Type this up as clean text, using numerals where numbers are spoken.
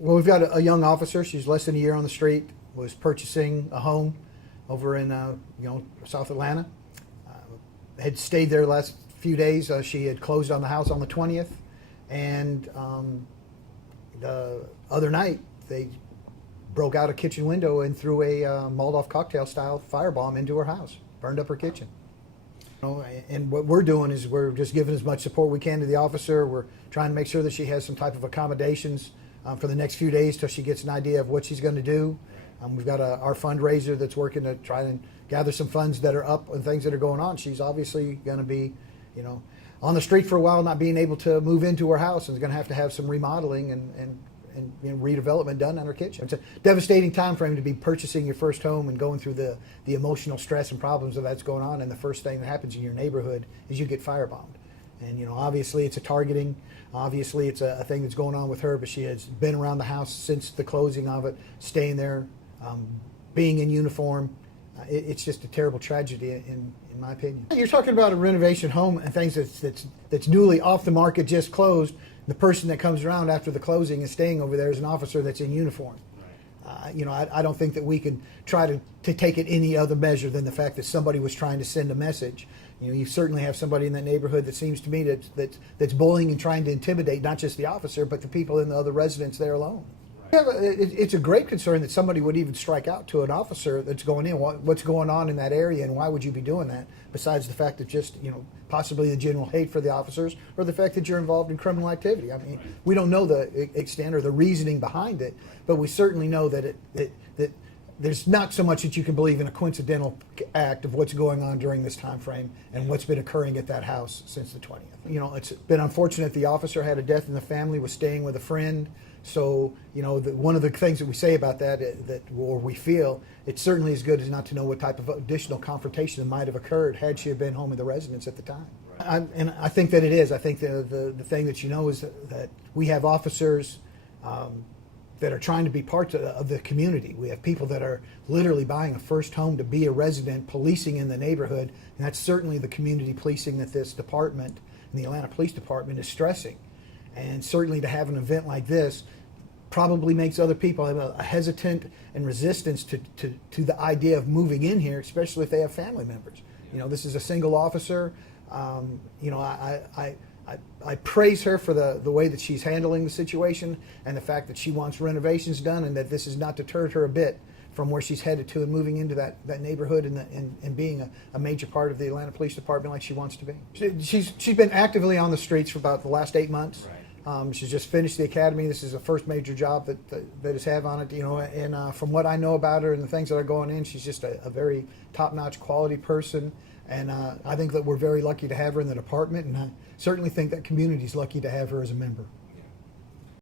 Well, we've got a young officer. She's less than a year on the street. Was purchasing a home over in South Atlanta. Had stayed there the last few days. She had closed on the house on the 20th, and the other night they broke out a kitchen window and threw a Molotov cocktail style firebomb into her house, burned up her kitchen. And what we're doing is we're just giving as much support we can to the officer. We're trying to make sure that she has some type of accommodations for the next few days till she gets an idea of what she's going to do. We've got our fundraiser that's working to try and gather some funds that are up and things that are going on. She's obviously going to be, on the street for a while, not being able to move into her house, and is going to have some remodeling and redevelopment done on her kitchen. It's a devastating time frame to be purchasing your first home and going through the emotional stress and problems that's going on, and the first thing that happens in your neighborhood is you get firebombed. And obviously it's a targeting, obviously it's a thing that's going on with her, but she has been around the house since the closing of it, staying there, being in uniform. It's just a terrible tragedy in my opinion. You're talking about a renovation home and things that's newly off the market, just closed. The person that comes around after the closing and staying over there is an officer that's in uniform. Right. I don't think that we can try to take it any other measure than the fact that somebody was trying to send a message. You certainly have somebody in that neighborhood that seems to me that's bullying and trying to intimidate not just the officer, but the people in the other residents there alone. Right. It's a great concern that somebody would even strike out to an officer that's going in. What's going on in that area, and why would you be doing that? Besides the fact that just possibly the general hate for the officers, or the fact that you're involved in criminal activity. I mean, we don't know the extent or the reasoning behind it, but we certainly know that that there's not so much that you can believe in a coincidental act of what's going on during this time frame and what's been occurring at that house since the 20th. It's been unfortunate the officer had a death in the family, was staying with a friend. So, one of the things that we say about that, or we feel, it's certainly as good as not to know what type of additional confrontation might have occurred had she have been home with the residents at the time. Right. And I think that it is. I think the thing that is that we have officers that are trying to be part of the community. We have people that are literally buying a first home to be a resident, policing in the neighborhood, and that's certainly the community policing that this department, and the Atlanta Police Department, is stressing. And certainly to have an event like this probably makes other people have a hesitant and resistance to the idea of moving in here, especially if they have family members. This is a single officer. I praise her for the way that she's handling the situation, and the fact that she wants renovations done, and that this has not deterred her a bit from where she's headed to and moving into that neighborhood and being a major part of the Atlanta Police Department like she wants to be. She's been actively on the streets for about the last 8 months. Right. She's just finished the academy. This is the first major job that has had on it, and from what I know about her and the things that are going in, she's just a very top-notch quality person, and I think that we're very lucky to have her in the department, and I certainly think that community's lucky to have her as a member.